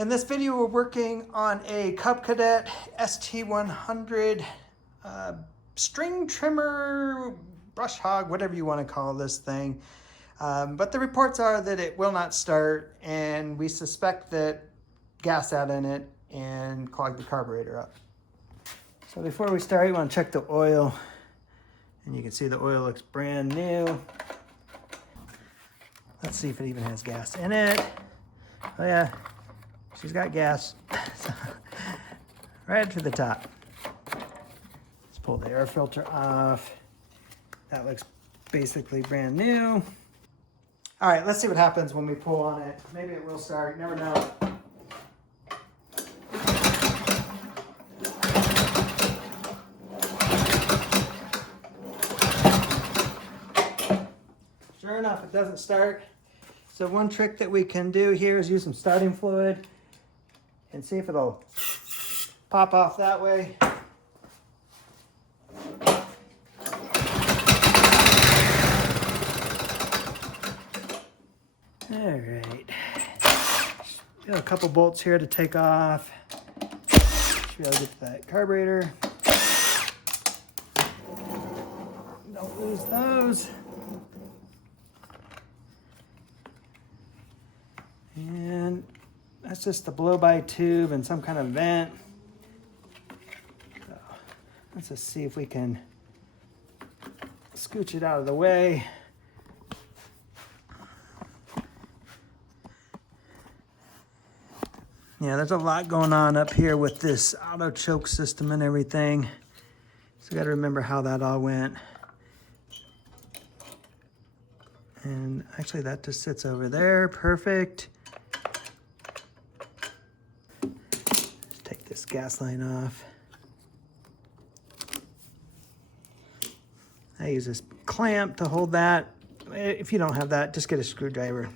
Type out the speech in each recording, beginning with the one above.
In this video, we're working on a Cub Cadet ST100 string trimmer, brush hog, whatever you want to call this thing. But the reports are that it will not start, and we suspect that gas out in it and clogged the carburetor up. So before we start, you want to check the oil, and you can see the oil looks brand new. Let's see if it even has gas in it. Oh yeah, she's got gas. Right to the top. Let's pull the air filter off. That looks basically brand new. All right, let's see what happens when we pull on it. Maybe it will start, you never know. Sure enough, it doesn't start. So one trick that we can do here is use some starting fluid and see if it'll pop off that way. All right, got a couple bolts here to take off. Should be able to get to that carburetor. Don't lose those. And that's just the blow-by tube and some kind of vent. So let's just see if we can scooch it out of the way. Yeah, there's a lot going on up here with this auto choke system and everything. So got to remember how that all went. And actually that just sits over there, perfect. Let's take this gas line off. I use this clamp to hold that. If you don't have that, just get a screwdriver.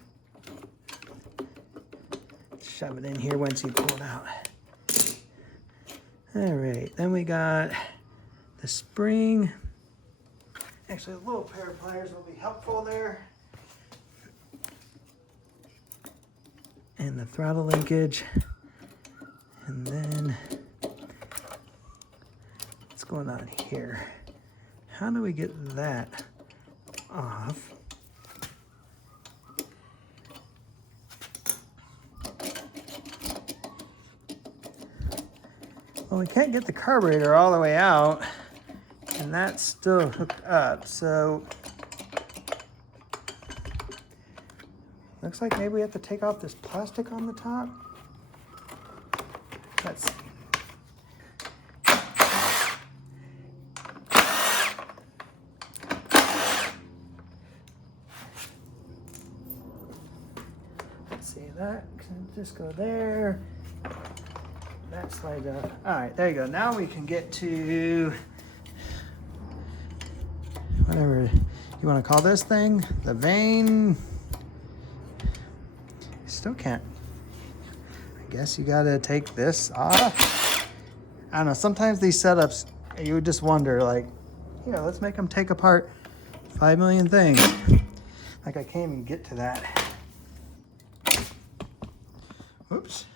Shove it in here once you pull it out. All right, then we got the spring. Actually, a little pair of pliers will be helpful there. And the throttle linkage. And then, what's going on here? How do we get that off? Well, we can't get the carburetor all the way out, and that's still hooked up, so looks like maybe we have to take off this plastic on the top. Let's see. Let's see, that can just go there. That slides up. All right, there you go. Now we can get to whatever you want to call this thing, the vane. Still can't. I guess you got to take this off. I don't know. Sometimes these setups, you would just wonder, like, you know, let's make them take apart 5 million things. Like I can't even get to that. Whoops.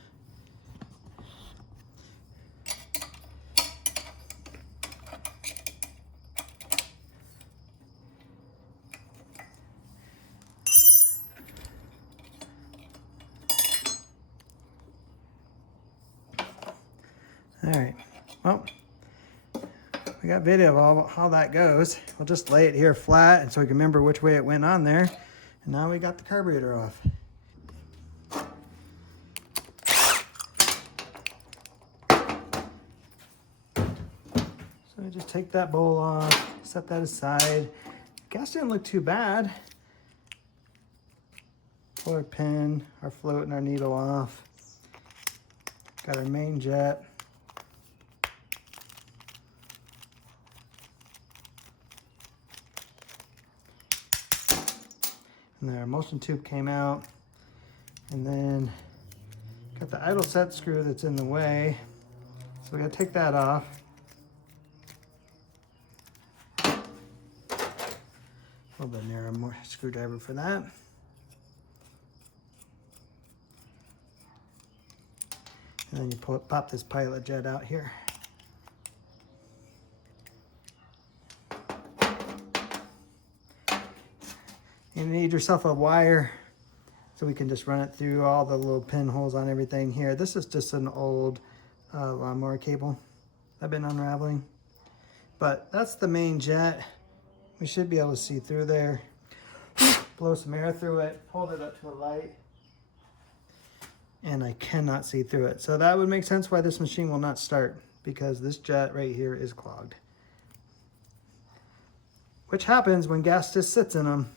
All right, well, we got video of how that goes. We'll just lay it here flat and so we can remember which way it went on there. And now we got the carburetor off. So we just take that bowl off, set that aside. Gas didn't look too bad. Pull our pin, our float, and our needle off. Got our main jet. And our motion tube came out, and then got the idle set screw that's in the way. So we gotta take that off. A little bit narrow, more screwdriver for that. And then you pop this pilot jet out here. You need yourself a wire so we can just run it through all the little pinholes on everything here. This is just an old lawnmower cable I've been unraveling. But that's the main jet. We should be able to see through there. Blow some air through it, hold it up to a light. And I cannot see through it. So that would make sense why this machine will not start, because this jet right here is clogged. Which happens when gas just sits in them.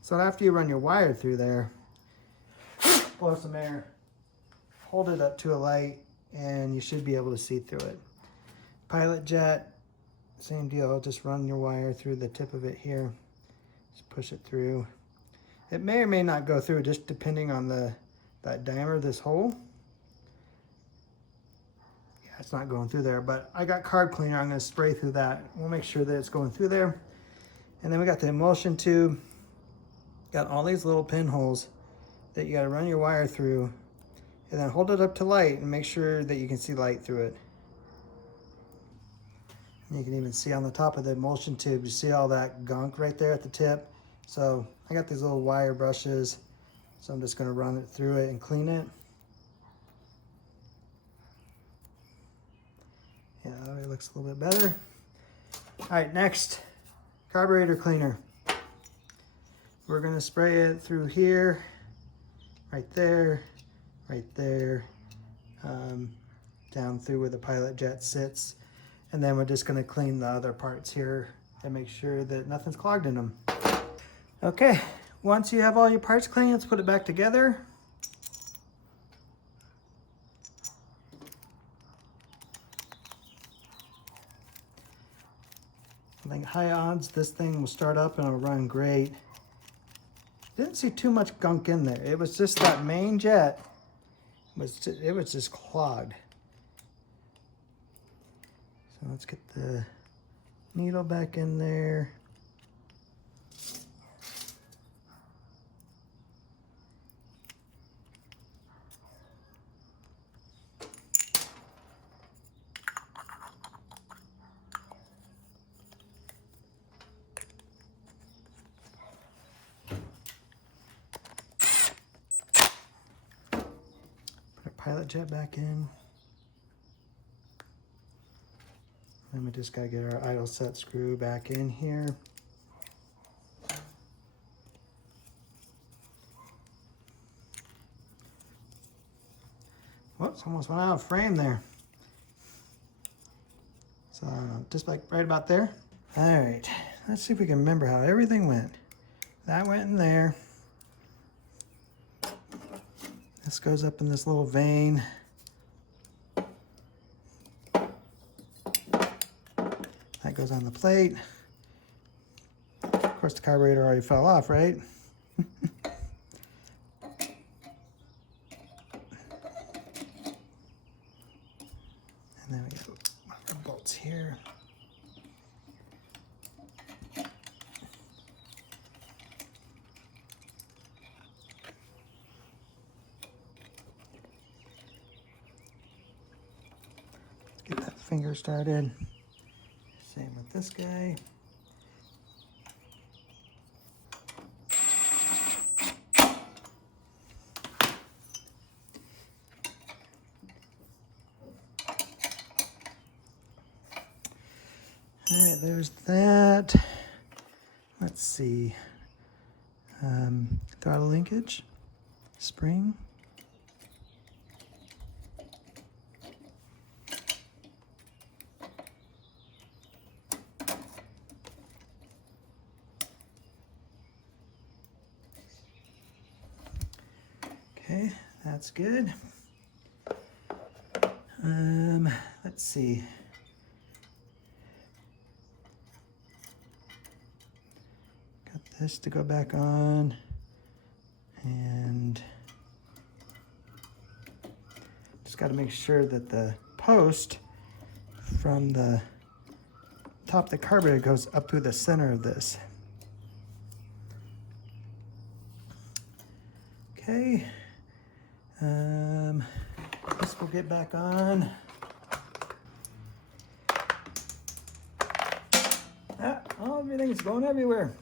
So after you run your wire through there, blow some air, hold it up to a light, and you should be able to see through it. Pilot jet, same deal, just run your wire through the tip of it here. Just push it through. It may or may not go through, just depending on that diameter of this hole. Yeah, it's not going through there, but I got carb cleaner. I'm going to spray through that. We'll make sure that it's going through there. And then we got the emulsion tube. Got all these little pinholes that you got to run your wire through, and then hold it up to light and make sure that you can see light through it. And you can even see on the top of the emulsion tube, you see all that gunk right there at the tip. So I got these little wire brushes, so I'm just going to run it through it and clean it. Yeah, that already looks a little bit better. All right, next, carburetor cleaner. We're going to spray it through here, right there, down through where the pilot jet sits. And then we're just going to clean the other parts here and make sure that nothing's clogged in them. Okay, once you have all your parts clean, let's put it back together. I think high odds this thing will start up and it'll run great. Didn't see too much gunk in there. It was just that main jet, it was just clogged. So let's get the needle back in there. Pilot jet back in. Then we just gotta get our idle set screw back in here. Whoops, almost went out of frame there. So just like right about there. All right, let's see if we can remember how everything went. That went in there. This goes up in this little vein. That goes on the plate. Of course, the carburetor already fell off, right? And then we got one of our bolts here. Get that finger started. Same with this guy. All right, there's that. Let's see. Throttle linkage, spring. Okay, that's good. Let's see. Got this to go back on, and just got to make sure that the post from the top of the carburetor goes up through the center of this. Okay. this will get back on. Oh, everything's going everywhere.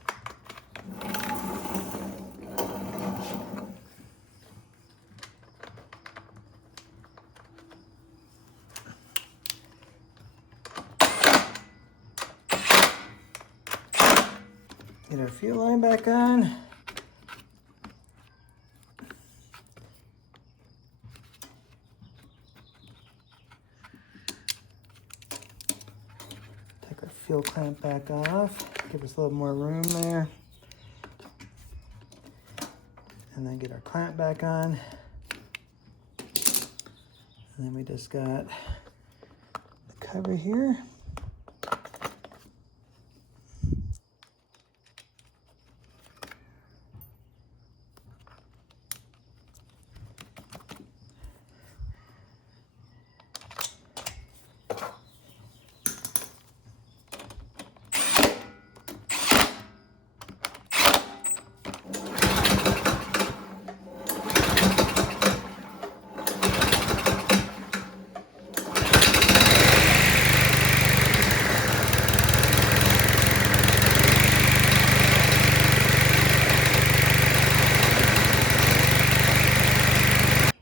Get our fuel line back on. Take our fuel clamp back off. Give us a little more room there. And then get our clamp back on. And then we just got the cover here.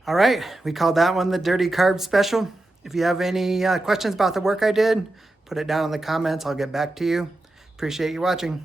All right, we called that one the Dirty Carb Special. If you have any questions about the work I did, put it down in the comments. I'll get back to you. Appreciate you watching.